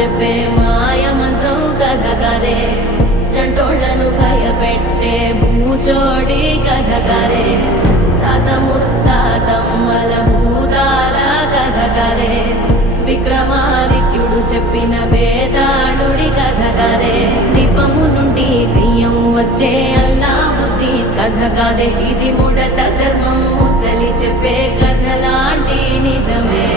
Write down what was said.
చెప్పే మాయ మంత్రం కథ కదే, చంటోళ్లను భయపెట్టే భూచోడి కథ కదే, తాత ముత్తాతమ్మల భూతాల కథ కదే, విక్రమాదిత్యుడు చెప్పిన వేదాళుడి కథ కదే, దీపము నుండి బియ్యం వచ్చే అల్లావుద్దీన్ కథ కదే, ఇది ముడత చర్మం ముసలి చెప్పే కథ లాంటి నిజమే.